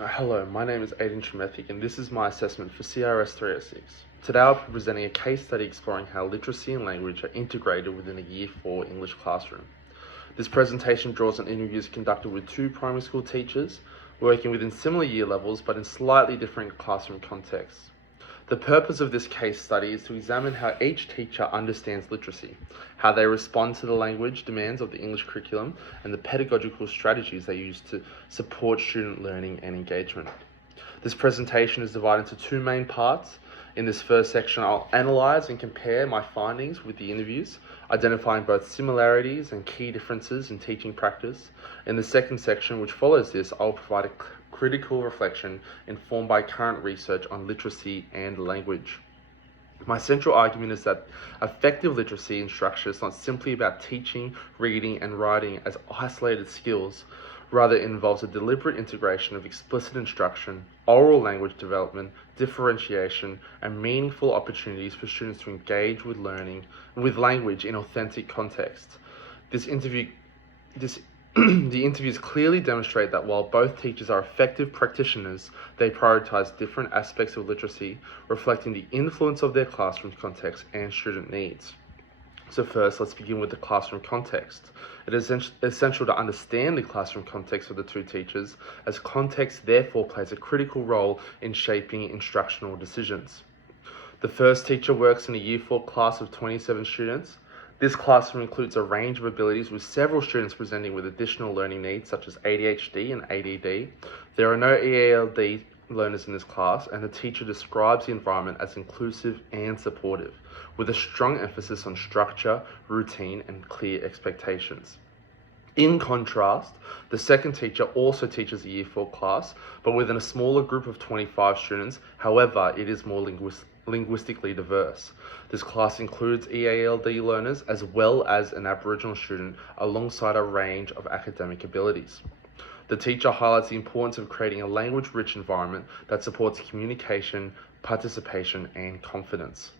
Hello, my name is Aidan Tremethick and this is my assessment for CRS306. Today I'll be presenting a case study exploring how literacy and language are integrated within a Year 4 English classroom. This presentation draws on interviews conducted with two primary school teachers working within similar year levels but in slightly different classroom contexts. The purpose of this case study is to examine how each teacher understands literacy, how they respond to the language demands of the English curriculum, and the pedagogical strategies they use to support student learning and engagement. This presentation is divided into two main parts. In this first section, I'll analyse and compare my findings with the interviews, identifying both similarities and key differences in teaching practice. In the second section, which follows this, I'll provide a critical reflection informed by current research on literacy and language. My central argument is that effective literacy instruction is not simply about teaching, reading, and writing as isolated skills. Rather, it involves a deliberate integration of explicit instruction, oral language development, differentiation, and meaningful opportunities for students to engage with language in authentic contexts. The interviews clearly demonstrate that while both teachers are effective practitioners, they prioritize different aspects of literacy, reflecting the influence of their classroom context and student needs. So first, let's begin with the classroom context. It is essential to understand the classroom context of the two teachers, as context therefore plays a critical role in shaping instructional decisions. The first teacher works in a Year 4 class of 27 students. This classroom includes a range of abilities with several students presenting with additional learning needs such as ADHD and ADD. There are no EALD learners in this class, and the teacher describes the environment as inclusive and supportive, with a strong emphasis on structure, routine, and clear expectations. In contrast, the second teacher also teaches a Year 4 class, but within a smaller group of 25 students. However, it is more linguistically diverse. This class includes EALD learners as well as an Aboriginal student alongside a range of academic abilities. The teacher highlights the importance of creating a language-rich environment that supports communication, participation, and confidence.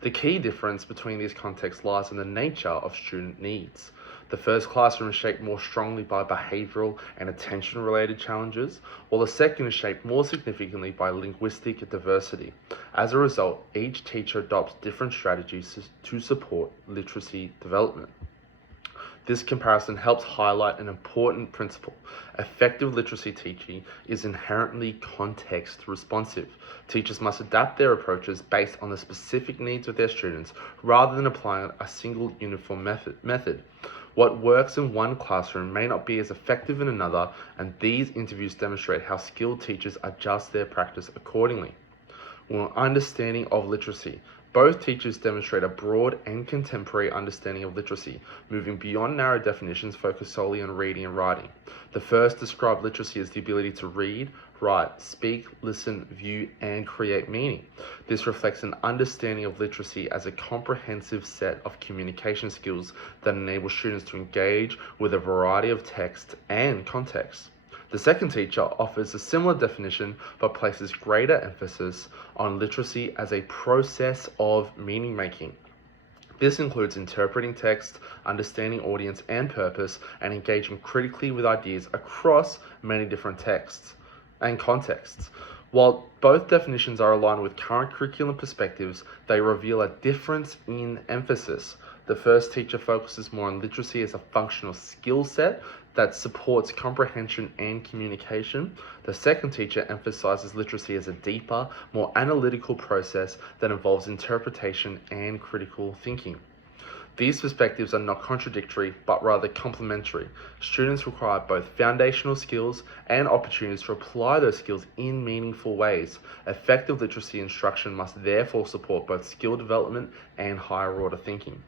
The key difference between these contexts lies in the nature of student needs. The first classroom is shaped more strongly by behavioural and attention-related challenges, while the second is shaped more significantly by linguistic diversity. As a result, each teacher adopts different strategies to support literacy development. This comparison helps highlight an important principle. Effective literacy teaching is inherently context responsive. Teachers must adapt their approaches based on the specific needs of their students rather than applying a single uniform method. What works in one classroom may not be as effective in another, and these interviews demonstrate how skilled teachers adjust their practice accordingly. When understanding of literacy, both teachers demonstrate a broad and contemporary understanding of literacy, moving beyond narrow definitions focused solely on reading and writing. The first described literacy as the ability to read, write, speak, listen, view, and create meaning. This reflects an understanding of literacy as a comprehensive set of communication skills that enable students to engage with a variety of text and contexts. The second teacher offers a similar definition but places greater emphasis on literacy as a process of meaning making. This includes interpreting text, understanding audience and purpose, and engaging critically with ideas across many different texts and contexts. While both definitions are aligned with current curriculum perspectives, they reveal a difference in emphasis. The first teacher focuses more on literacy as a functional skill set that supports comprehension and communication. The second teacher emphasizes literacy as a deeper, more analytical process that involves interpretation and critical thinking. These perspectives are not contradictory, but rather complementary. Students require both foundational skills and opportunities to apply those skills in meaningful ways. Effective literacy instruction must therefore support both skill development and higher order thinking.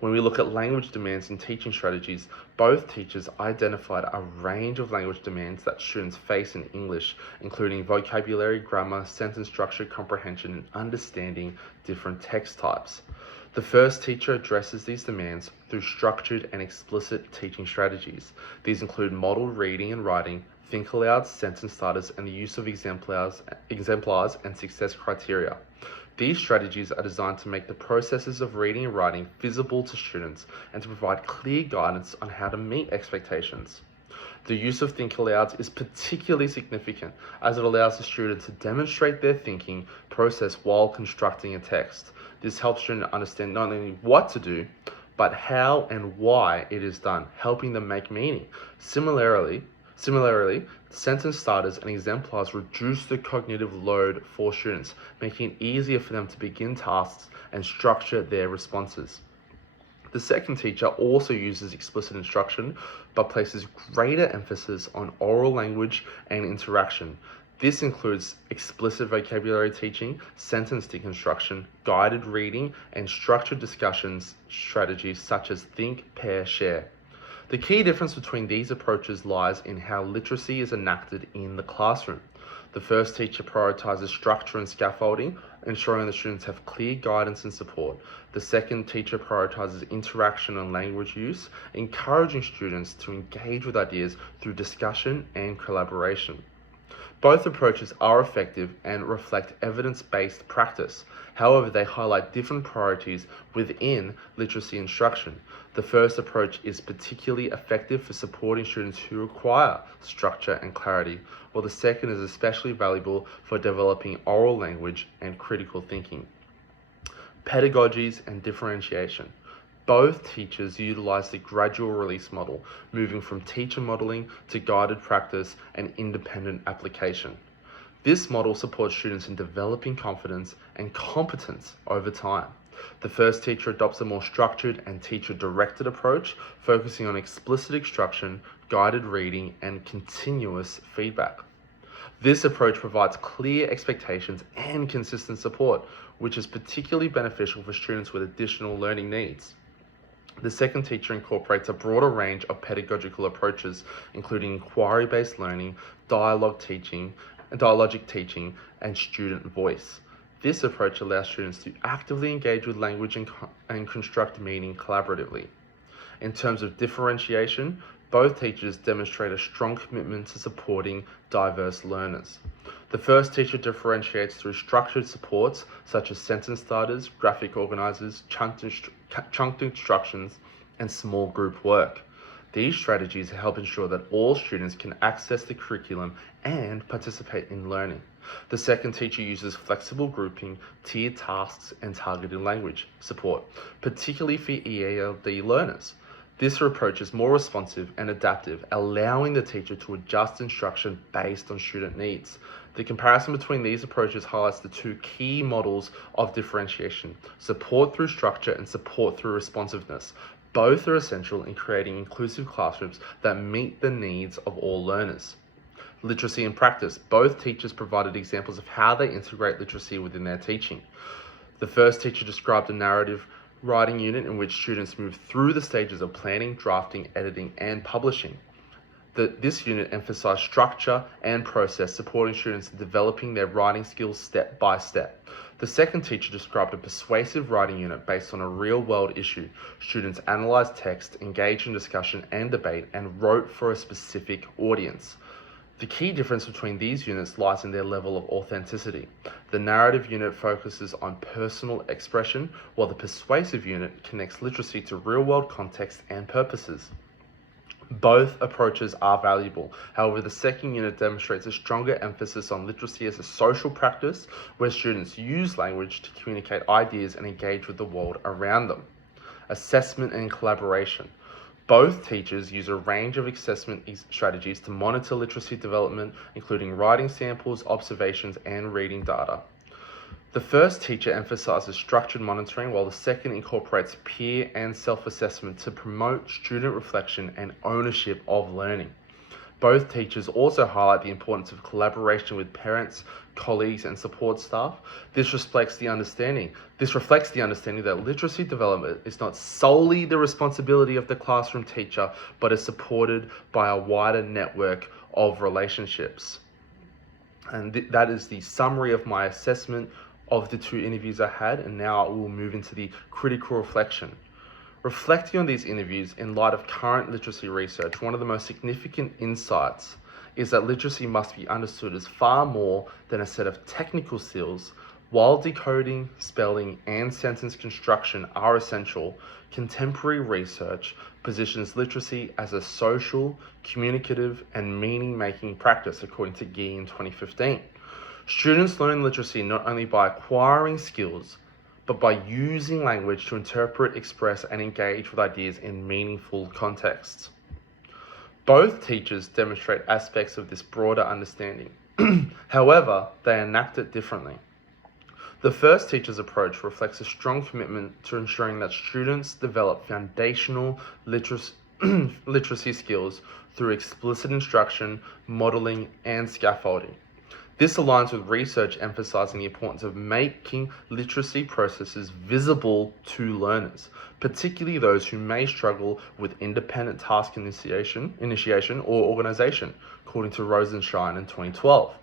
When we look at language demands and teaching strategies, both teachers identified a range of language demands that students face in English, including vocabulary, grammar, sentence structure, comprehension, and understanding different text types. The first teacher addresses these demands through structured and explicit teaching strategies. These include modeled reading and writing, think aloud, sentence starters, and the use of exemplars and success criteria. These strategies are designed to make the processes of reading and writing visible to students and to provide clear guidance on how to meet expectations. The use of think alouds is particularly significant as it allows the student to demonstrate their thinking process while constructing a text. This helps students understand not only what to do, but how and why it is done, helping them make meaning. Similarly, sentence starters and exemplars reduce the cognitive load for students, making it easier for them to begin tasks and structure their responses. The second teacher also uses explicit instruction, but places greater emphasis on oral language and interaction. This includes explicit vocabulary teaching, sentence deconstruction, guided reading, and structured discussions strategies such as think, pair, share. The key difference between these approaches lies in how literacy is enacted in the classroom. The first teacher prioritizes structure and scaffolding, ensuring the students have clear guidance and support. The second teacher prioritizes interaction and language use, encouraging students to engage with ideas through discussion and collaboration. Both approaches are effective and reflect evidence-based practice. However, they highlight different priorities within literacy instruction. The first approach is particularly effective for supporting students who require structure and clarity, while the second is especially valuable for developing oral language and critical thinking. Pedagogies and differentiation. Both teachers utilize the gradual release model, moving from teacher modeling to guided practice and independent application. This model supports students in developing confidence and competence over time. The first teacher adopts a more structured and teacher-directed approach, focusing on explicit instruction, guided reading, and continuous feedback. This approach provides clear expectations and consistent support, which is particularly beneficial for students with additional learning needs. The second teacher incorporates a broader range of pedagogical approaches, including inquiry-based learning, dialogic teaching, and student voice. This approach allows students to actively engage with language and construct meaning collaboratively. In terms of differentiation, both teachers demonstrate a strong commitment to supporting diverse learners. The first teacher differentiates through structured supports such as sentence starters, graphic organizers, chunked instructions, and small group work. These strategies help ensure that all students can access the curriculum and participate in learning. The second teacher uses flexible grouping, tiered tasks, and targeted language support, particularly for EALD learners. This approach is more responsive and adaptive, allowing the teacher to adjust instruction based on student needs. The comparison between these approaches highlights the two key models of differentiation: support through structure and support through responsiveness. Both are essential in creating inclusive classrooms that meet the needs of all learners. Literacy and practice. Both teachers provided examples of how they integrate literacy within their teaching. The first teacher described a narrative writing unit in which students move through the stages of planning, drafting, editing, and publishing. This unit emphasized structure and process, supporting students in developing their writing skills step by step. The second teacher described a persuasive writing unit based on a real-world issue. Students analyzed text, engaged in discussion and debate, and wrote for a specific audience. The key difference between these units lies in their level of authenticity. The narrative unit focuses on personal expression, while the persuasive unit connects literacy to real-world context and purposes. Both approaches are valuable. However, the second unit demonstrates a stronger emphasis on literacy as a social practice, where students use language to communicate ideas and engage with the world around them. Assessment and collaboration. Both teachers use a range of assessment strategies to monitor literacy development, including writing samples, observations, and reading data. The first teacher emphasizes structured monitoring, while the second incorporates peer and self-assessment to promote student reflection and ownership of learning. Both teachers also highlight the importance of collaboration with parents, colleagues, and support staff. This reflects the understanding that literacy development is not solely the responsibility of the classroom teacher, but is supported by a wider network of relationships. And that is the summary of my assessment of the two interviews I had, and now we'll move into the critical reflection. Reflecting on these interviews in light of current literacy research, one of the most significant insights is that literacy must be understood as far more than a set of technical skills. While decoding, spelling, and sentence construction are essential, contemporary research positions literacy as a social, communicative, and meaning-making practice, according to Gee in 2015. Students learn literacy not only by acquiring skills, but by using language to interpret, express, and engage with ideas in meaningful contexts. Both teachers demonstrate aspects of this broader understanding. However, they enact it differently. The first teacher's approach reflects a strong commitment to ensuring that students develop foundational literacy skills through explicit instruction, modeling, and scaffolding. This aligns with research emphasizing the importance of making literacy processes visible to learners, particularly those who may struggle with independent task initiation or organization, according to Rosenshine in 2012.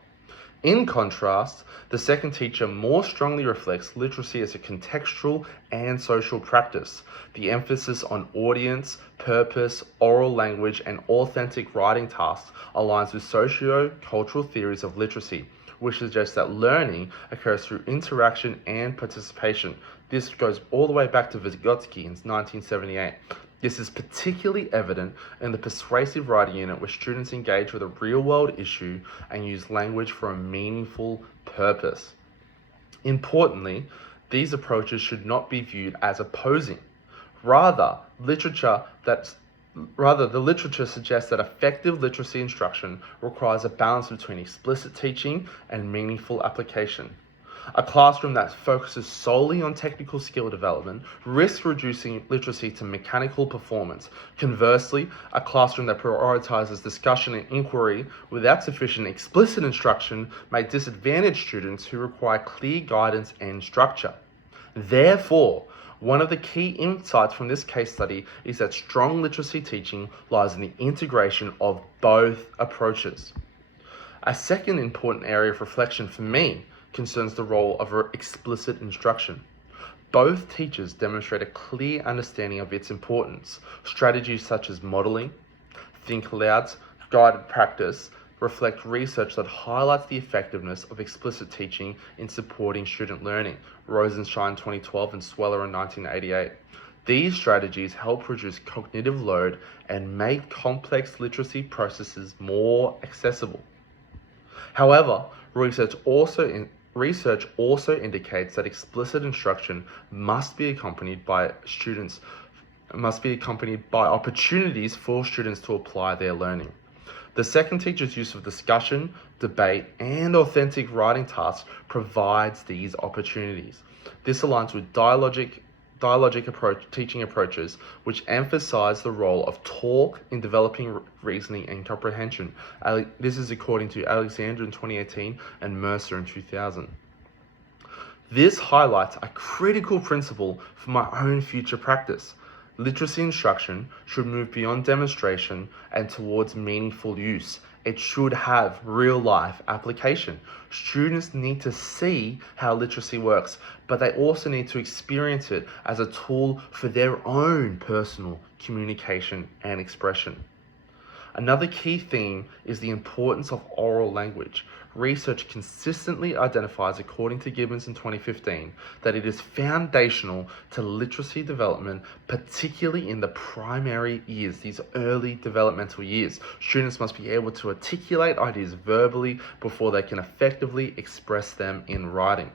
In contrast, the second teacher more strongly reflects literacy as a contextual and social practice. The emphasis on audience, purpose, oral language, and authentic writing tasks aligns with socio-cultural theories of literacy, which suggests that learning occurs through interaction and participation. This goes all the way back to Vygotsky in 1978. This is particularly evident in the persuasive writing unit, where students engage with a real-world issue and use language for a meaningful purpose. Importantly, these approaches should not be viewed as opposing. Rather, the literature suggests that effective literacy instruction requires a balance between explicit teaching and meaningful application. A classroom that focuses solely on technical skill development risks reducing literacy to mechanical performance. Conversely, a classroom that prioritizes discussion and inquiry without sufficient explicit instruction may disadvantage students who require clear guidance and structure. Therefore, one of the key insights from this case study is that strong literacy teaching lies in the integration of both approaches. A second important area of reflection for me concerns the role of explicit instruction. Both teachers demonstrate a clear understanding of its importance. Strategies such as modeling, think aloud, guided practice reflect research that highlights the effectiveness of explicit teaching in supporting student learning, Rosenshine 2012 and Sweller in 1988. These strategies help reduce cognitive load and make complex literacy processes more accessible. However, research also indicates that explicit instruction must be accompanied by opportunities for students to apply their learning. The second teacher's use of discussion, debate, and authentic writing tasks provides these opportunities. This aligns with dialogic teaching approaches, which emphasize the role of talk in developing reasoning and comprehension. This is according to Alexander in 2018 and Mercer in 2000. This highlights a critical principle for my own future practice. Literacy instruction should move beyond demonstration and towards meaningful use. It should have real-life application. Students need to see how literacy works, but they also need to experience it as a tool for their own personal communication and expression. Another key theme is the importance of oral language. Research consistently identifies, according to Gibbons in 2015, that it is foundational to literacy development, particularly in the primary years, these early developmental years. Students must be able to articulate ideas verbally before they can effectively express them in writing.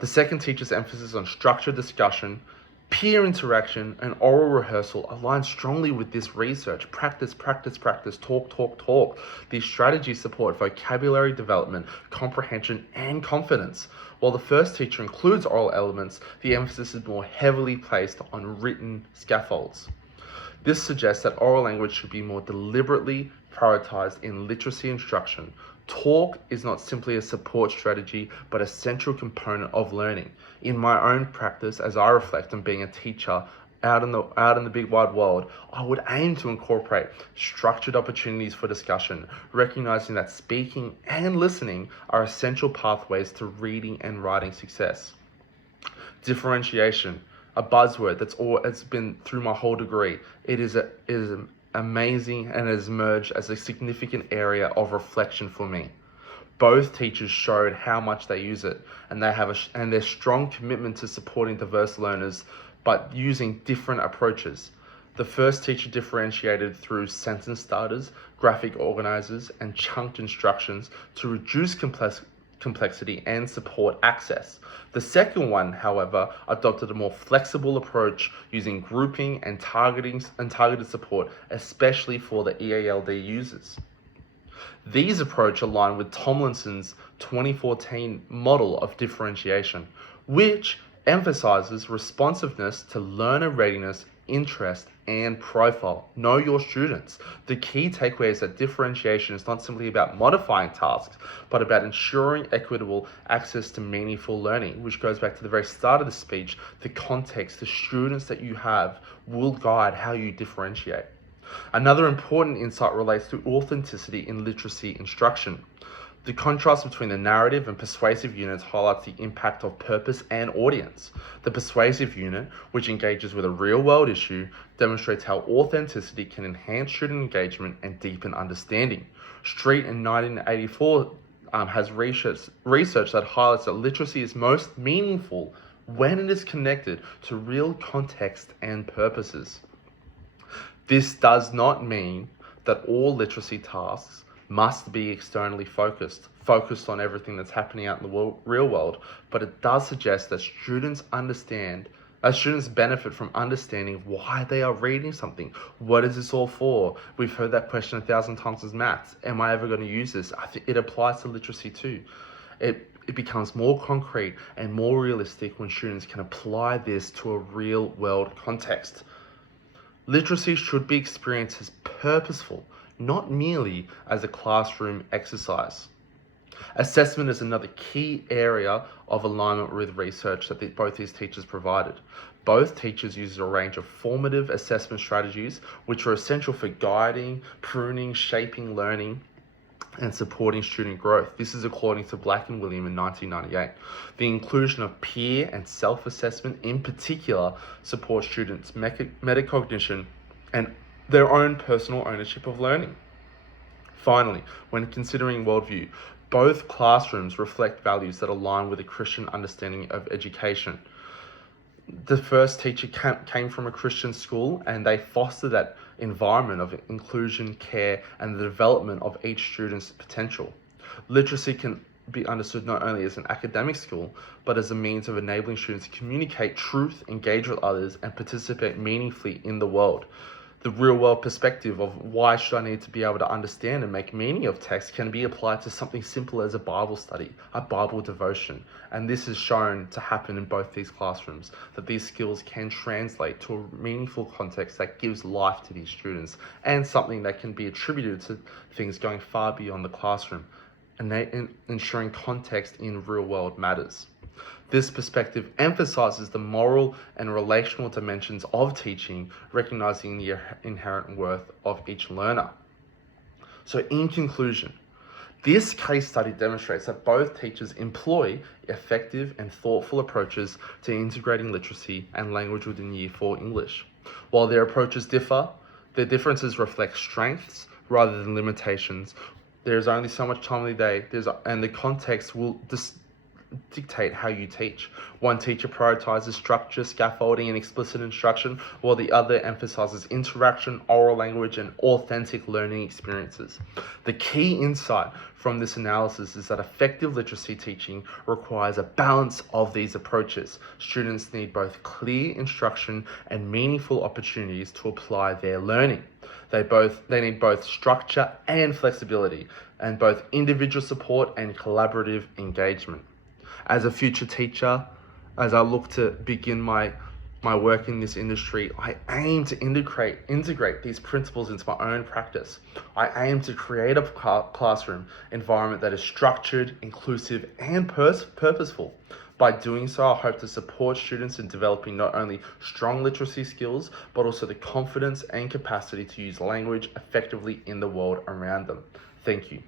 The second teacher's emphasis on structured discussion, peer interaction, and oral rehearsal align strongly with this research. Practice, talk. These strategies support vocabulary development, comprehension, and confidence. While the first teacher includes oral elements, the emphasis is more heavily placed on written scaffolds. This suggests that oral language should be more deliberately prioritized in literacy instruction. Talk is not simply a support strategy, but a central component of learning. In my own practice, as I reflect on being a teacher out in the big wide world, I would aim to incorporate structured opportunities for discussion, recognizing that speaking and listening are essential pathways to reading and writing success. Differentiation, a buzzword that's been through my whole degree. It is amazing and has emerged as a significant area of reflection for me. Both teachers showed how much they use it, and their strong commitment to supporting diverse learners, but using different approaches. The first teacher differentiated through sentence starters, graphic organizers, and chunked instructions to reduce complexity and support access. The second one, however, adopted a more flexible approach using grouping and targeted support, especially for the EALD users. These approaches align with Tomlinson's 2014 model of differentiation, which emphasizes responsiveness to learner readiness, interest, and profile. Know your students. The key takeaway is that differentiation is not simply about modifying tasks, but about ensuring equitable access to meaningful learning, which goes back to the very start of the speech. The context, the students that you have will guide how you differentiate. Another important insight relates to authenticity in literacy instruction. The contrast between the narrative and persuasive units highlights the impact of purpose and audience. The persuasive unit, which engages with a real-world issue, demonstrates how authenticity can enhance student engagement and deepen understanding. Street in 1984 has research that highlights that literacy is most meaningful when it is connected to real context and purposes. This does not mean that all literacy tasks must be externally focused on everything that's happening out in the real world, but it does suggest that students benefit from understanding why they are reading something. What is this all for? We've heard that question 1,000 times as maths. Am I ever going to use this? I think it applies to literacy too. It becomes more concrete and more realistic when students can apply this to a real world context. Literacy should be experienced as purposeful, not merely as a classroom exercise. Assessment is another key area of alignment with research that both these teachers provided. Both teachers used a range of formative assessment strategies which are essential for guiding, pruning, shaping learning, and supporting student growth. This is according to Black and William in 1998. The inclusion of peer and self-assessment in particular supports students' metacognition and their own personal ownership of learning. Finally, when considering worldview, both classrooms reflect values that align with a Christian understanding of education. The first teacher came from a Christian school, and they foster that environment of inclusion, care, and the development of each student's potential. Literacy can be understood not only as an academic skill, but as a means of enabling students to communicate truth, engage with others, and participate meaningfully in the world. The real-world perspective of why should I need to be able to understand and make meaning of text can be applied to something simple as a Bible study, a Bible devotion. And this is shown to happen in both these classrooms, that these skills can translate to a meaningful context that gives life to these students and something that can be attributed to things going far beyond the classroom, and ensuring context in real-world matters. This perspective emphasizes the moral and relational dimensions of teaching, recognizing the inherent worth of each learner. So in conclusion, this case study demonstrates that both teachers employ effective and thoughtful approaches to integrating literacy and language within Year 4 English. While their approaches differ, their differences reflect strengths rather than limitations. There is only so much time in the day, and the context will dictate how you teach. One teacher prioritizes structure, scaffolding, and explicit instruction, while the other emphasizes interaction, oral language, and authentic learning experiences. The key insight from this analysis is that effective literacy teaching requires a balance of these approaches. Students need both clear instruction and meaningful opportunities to apply their learning. They need both structure and flexibility, and both individual support and collaborative engagement. As a future teacher, as I look to begin my work in this industry, I aim to integrate these principles into my own practice. I aim to create a classroom environment that is structured, inclusive, and purposeful. By doing so, I hope to support students in developing not only strong literacy skills, but also the confidence and capacity to use language effectively in the world around them. Thank you.